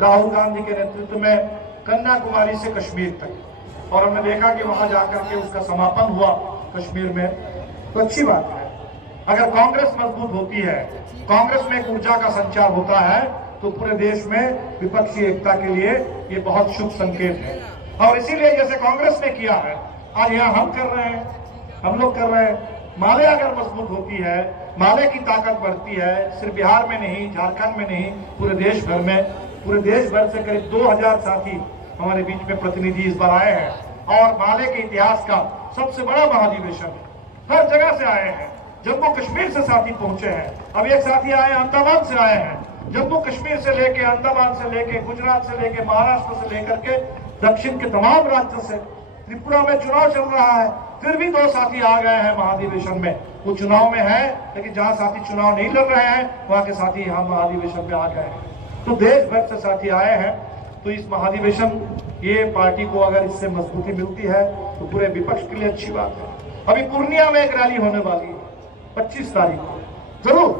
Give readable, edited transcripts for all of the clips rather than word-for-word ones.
राहुल गांधी के नेतृत्व में कन्याकुमारी से कश्मीर तक, और हमने देखा कि वहां जाकर के उसका समापन हुआ कश्मीर में। तो अच्छी बात है, अगर कांग्रेस मजबूत होती है, कांग्रेस में एक ऊर्जा का संचार होता है, तो पूरे देश में विपक्षी एकता के लिए ये बहुत शुभ संकेत है। और इसीलिए जैसे कांग्रेस ने किया है, आज यहाँ हम कर रहे हैं, हम लोग कर रहे हैं। माले अगर मजबूत होती है, माले की ताकत बढ़ती है, सिर्फ बिहार में नहीं, झारखंड में नहीं, पूरे देश भर में, पूरे देश भर से करीब 2000 साथी हमारे बीच में प्रतिनिधि इस बार आए हैं, और माले के इतिहास का सबसे बड़ा महाधिवेशन है। हर जगह से आए हैं, जम्मू कश्मीर से साथी पहुंचे हैं, अब एक साथी आए अंडमान से आए हैं, जम्मू कश्मीर से लेके, अंडमान से लेके, गुजरात से लेके, महाराष्ट्र से लेकर के दक्षिण के तमाम राज्यों से। त्रिपुरा में चुनाव चल रहा है, फिर भी 2 साथी आ गए हैं महाधिवेशन में। वो चुनाव में है, लेकिन जहां साथी चुनाव नहीं लड़ रहे हैं, वहां के साथी यहाँ महाधिवेशन में आ गए हैं। तो देश भर से साथी आए हैं। तो इस महाधिवेशन, ये पार्टी को अगर इससे मजबूती मिलती है तो पूरे विपक्ष के लिए अच्छी बात है। अभी पूर्णिया में एक रैली होने वाली है 25 तारीख को, जरूर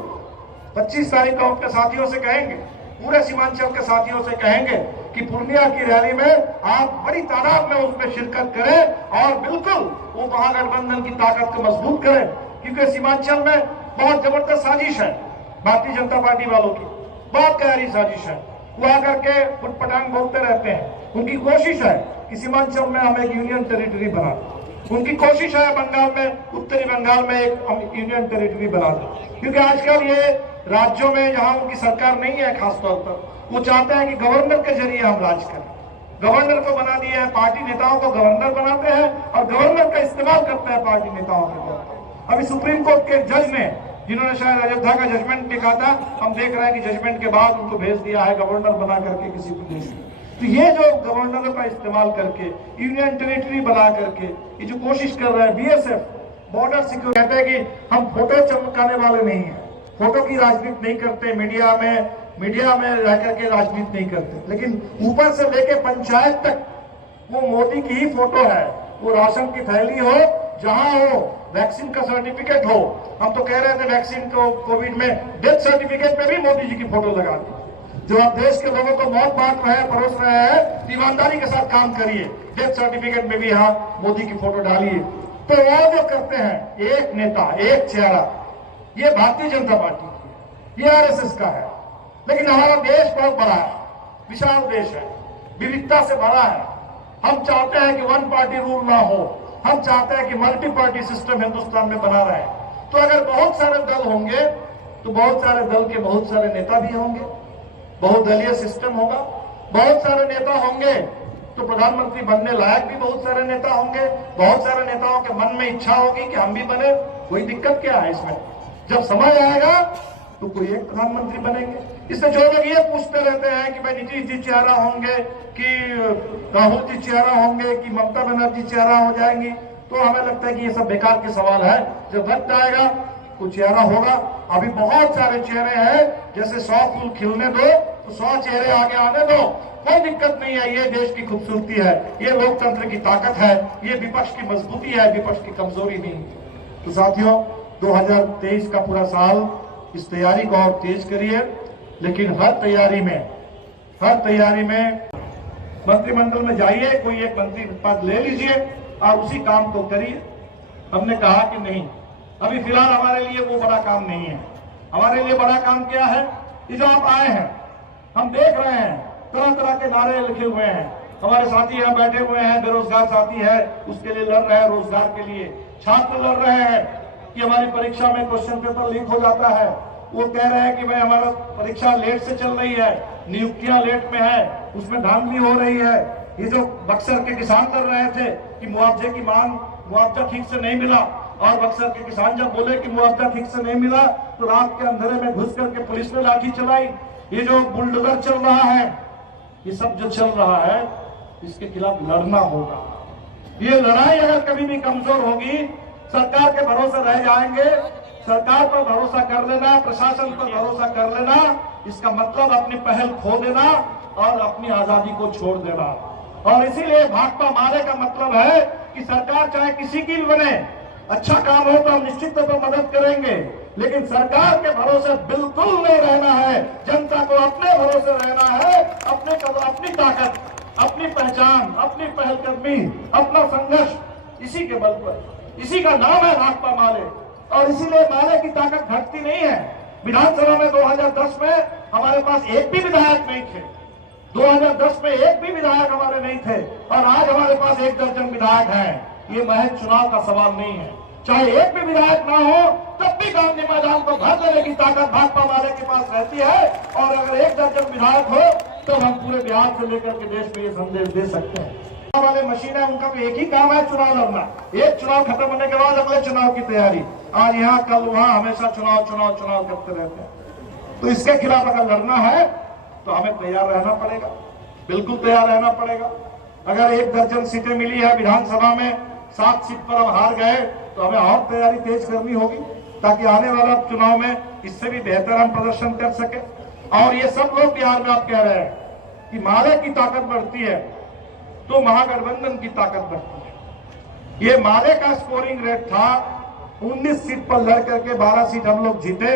25 तारीख को अपने साथियों से कहेंगे, पूरे सीमांचल के साथियों से कहेंगे कि पूर्णिया की रैली में आप बड़ी तादाद में उसमें शिरकत करें और बिल्कुल वो महागठबंधन की ताकत को मजबूत करें, क्योंकि सीमांचल में बहुत जबरदस्त साजिश है भारतीय जनता पार्टी वालों की, बहुत गहरी साजिश है। वो आकर के फुटपटांग बोलते रहते हैं। उनकी कोशिश है कि सीमांचल में हम एक यूनियन टेरिटरी बना दें, उनकी कोशिश है बंगाल में, उत्तरी बंगाल में एक हम यूनियन टेरिटरी बना दें, क्योंकि आजकल ये राज्यों में जहां उनकी सरकार नहीं है, खासतौर पर वो चाहते हैं कि गवर्नर के जरिए हम राज करें। गवर्नर को बना दिए हैं, पार्टी नेताओं को गवर्नर बनाते हैं और गवर्नर का इस्तेमाल करते हैं पार्टी नेताओं के लिए। अभी सुप्रीम कोर्ट के जज ने, जिन्होंने शायद अयोध्या का जजमेंट लिखा था, हम देख रहे हैं कि जजमेंट के बाद उनको भेज दिया है गवर्नर बना करके किसी प्रदेश में। तो ये जो गवर्नर का इस्तेमाल करके, यूनियन टेरिटरी बना करके ये जो कोशिश कर रहा है बीएसएफ, बॉर्डर सिक्योरिटी, कहते हैं कि हम फोटो चमकाने वाले नहीं है, फोटो की राजनीति नहीं करते, मीडिया में रह करके राजनीति नहीं करते, लेकिन ऊपर से लेके पंचायत तक वो मोदी की ही फोटो है। वो राशन की थैली हो, जहां हो, वैक्सीन का सर्टिफिकेट हो। हम तो कह रहे थे वैक्सीन को, कोविड में डेथ सर्टिफिकेट में भी मोदी जी की फोटो लगा दी। जो आप देश के लोगों को मौत बांट रहे हैं, परोस रहे हैं, ईमानदारी के साथ काम करिए, डेथ सर्टिफिकेट में भी यहाँ मोदी की फोटो डालिए। तो वो जो करते हैं, एक नेता एक चेहरा, ये भारतीय जनता पार्टी की, ये आरएसएस का है। लेकिन हमारा देश बहुत बड़ा है, विशाल देश है, विविधता से भरा है। हम चाहते हैं कि वन पार्टी रूल ना हो, हम चाहते हैं कि मल्टी पार्टी सिस्टम हिंदुस्तान में बना रहे। तो अगर बहुत सारे दल होंगे तो बहुत सारे दल के बहुत सारे नेता भी होंगे, बहुदलीय सिस्टम होगा, बहुत सारे नेता होंगे तो प्रधानमंत्री बनने लायक भी बहुत सारे नेता होंगे, बहुत सारे नेताओं के मन में इच्छा होगी कि हम भी बने। कोई दिक्कत क्या है इसमें? जब समय आएगा तो कोई एक प्रधानमंत्री बनेंगे। इससे जो लोग ये पूछते रहते हैं कि भाई नीतीश जी चेहरा होंगे कि राहुल जी चेहरा होंगे कि ममता बनर्जी चेहरा हो जाएंगी, तो हमें लगता है कि ये सब बेकार के सवाल है। जब वक्त आएगा तो चेहरा होगा। अभी बहुत सारे चेहरे हैं, जैसे 100 फूल खिलने दो तो 100 चेहरे आगे आने दो, कोई दिक्कत नहीं है। ये देश की खूबसूरती है, ये लोकतंत्र की ताकत है, ये विपक्ष की मजबूती है, विपक्ष की कमजोरी नहीं। तो साथियों, 2023 का पूरा साल इस तैयारी को और तेज करिए, लेकिन हर तैयारी में मंत्रिमंडल में जाइए, कोई एक मंत्री पद ले लीजिए और उसी काम को करिए। हमने कहा कि नहीं, अभी फिलहाल हमारे लिए वो बड़ा काम नहीं है। हमारे लिए बड़ा काम क्या है? ये जो आप आए हैं, हम देख रहे हैं तरह तरह के नारे लिखे हुए हैं। हमारे साथी यहाँ बैठे हुए हैं, बेरोजगार साथी है, उसके लिए लड़ रहे हैं, रोजगार के लिए। छात्र लड़ रहे हैं कि हमारी परीक्षा में क्वेश्चन पेपर लीक हो जाता है। वो कह रहे हैं कि भाई हमारा परीक्षा लेट से चल रही है, नियुक्तियां लेट में है, उसमें धांधली हो रही है। ये जो बक्सर के किसान कर रहे थे कि मुआवजे की मांग, मुआवजा ठीक से नहीं मिला, और बक्सर के किसान जब बोले कि मुआवजा ठीक से नहीं मिला तो रात के अंधेरे में घुस करके पुलिस ने लाठी चलाई। ये जो बुलडोजर चल रहा है, ये सब जो चल रहा है, इसके खिलाफ लड़ना होगा। ये लड़ाई अगर कभी भी कमजोर होगी, सरकार के भरोसे रह जाएंगे। सरकार पर भरोसा कर लेना, प्रशासन पर भरोसा कर लेना, इसका मतलब अपनी पहल खो देना और अपनी आजादी को छोड़ देना। और इसीलिए भाकपा मारे का मतलब है कि सरकार चाहे किसी की भी बने, अच्छा काम हो तो हम निश्चित तौर पर मदद करेंगे, लेकिन सरकार के भरोसे बिल्कुल नहीं रहना है। जनता को अपने भरोसे रहना है, अपनी ताकत, अपनी पहचान, अपनी पहलकदमी, अपना संघर्ष, इसी के बल पर, इसी का नाम है भाकपा माले। और इसीलिए माले की ताकत घटती नहीं है। विधानसभा में 2010 में हमारे पास एक भी विधायक नहीं थे, 2010 में एक भी विधायक हमारे नहीं थे, और आज हमारे पास 1 दर्जन विधायक हैं। ये महज चुनाव का सवाल नहीं है। चाहे एक भी विधायक ना हो तब भी गांधी मैदान को भर देने की ताकत भाकपा माले के पास रहती है। और अगर 1 दर्जन विधायक हो तो हम पूरे बिहार से लेकर के देश में ये संदेश दे सकते हैं। वाले मशीन है, उनका तो एक ही काम है, चुनाव लड़ना। एक चुनाव खत्म होने के बाद अगले चुनाव की तैयारी, आज यहाँ कल वहां, हमेशा चुनाव चुनाव चुनाव करते रहते हैं। तो इसके खिलाफ अगर लड़ना है तो हमें तैयार रहना पड़ेगा, बिल्कुल तैयार रहना पड़ेगा। अगर 1 दर्जन सीटें मिली है विधानसभा में, 7 सीट पर हम हार गए, तो हमें और तैयारी तेज करनी होगी ताकि आने वाला चुनाव में इससे भी बेहतर हम प्रदर्शन कर सके। और ये सब लोग बिहार में आप कह रहे हैं कि माले की ताकत बढ़ती है तो महागठबंधन की ताकत बढ़ती है। ये माले का स्कोरिंग रेट था, 19 सीट पर लड़ करके 12 सीट हम लोग जीते,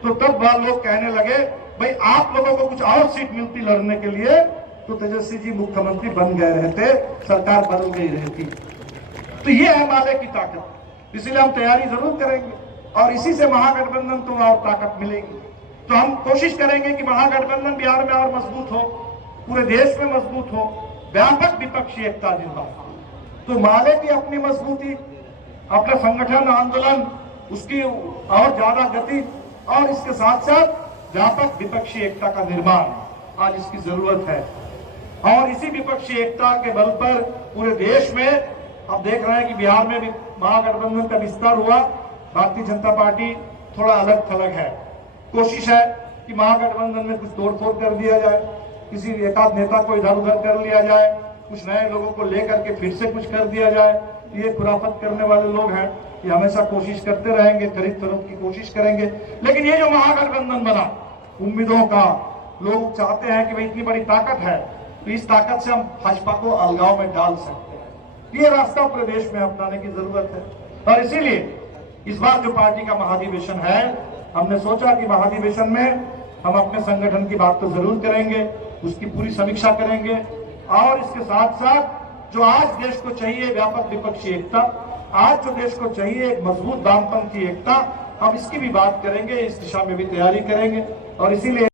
तो तब वह लोग कहने लगे भाई आप लोगों को कुछ और सीट मिलती लड़ने के लिए तो तेजस्वी जी मुख्यमंत्री बन गए रहते, सरकार बदल गई रहती। तो ये है माले की ताकत, इसलिए हम तैयारी जरूर करेंगे और इसी से महागठबंधन को और ताकत मिलेगी। तो हम कोशिश करेंगे कि महागठबंधन बिहार में और मजबूत हो, पूरे देश में मजबूत हो, व्यापक विपक्षी एकता जिंदाबाद। तो माले की अपनी मजबूती, अपने संगठन आंदोलन उसकी और ज्यादा गति, और इसके साथ साथ व्यापक विपक्षी एकता का निर्माण आज इसकी जरूरत है। और इसी विपक्षी एकता के बल पर पूरे देश में अब देख रहे हैं कि बिहार में भी महागठबंधन का विस्तार हुआ। भारतीय जनता पार्टी थोड़ा अलग थलग है, कोशिश है कि महागठबंधन में कुछ तोड़फोड़ कर दिया जाए, किसी एकाध नेता को इधर उधर कर लिया जाए, कुछ नए लोगों को लेकर के फिर से कुछ कर दिया जाए। ये खुराफत करने वाले लोग हैं, ये हमेशा कोशिश करते रहेंगे, खरीद फरोख्त की कोशिश करेंगे। लेकिन ये जो महागठबंधन बना, उम्मीदों का, लोग चाहते हैं कि भाई इतनी बड़ी ताकत है तो इस ताकत से हम भाजपा को अलगाव में डाल सकते हैं। ये रास्ता पूरे देश में अपनाने की जरूरत है। और इसीलिए इस बार जो पार्टी का महाधिवेशन है, हमने सोचा कि महाधिवेशन में हम अपने संगठन की बात तो जरूर करेंगे, उसकी पूरी समीक्षा करेंगे, और इसके साथ साथ जो आज देश को चाहिए व्यापक विपक्षी एकता, आज जो देश को चाहिए एक मजबूत वामपंथी एकता, हम इसकी भी बात करेंगे, इस दिशा में भी तैयारी करेंगे। और इसीलिए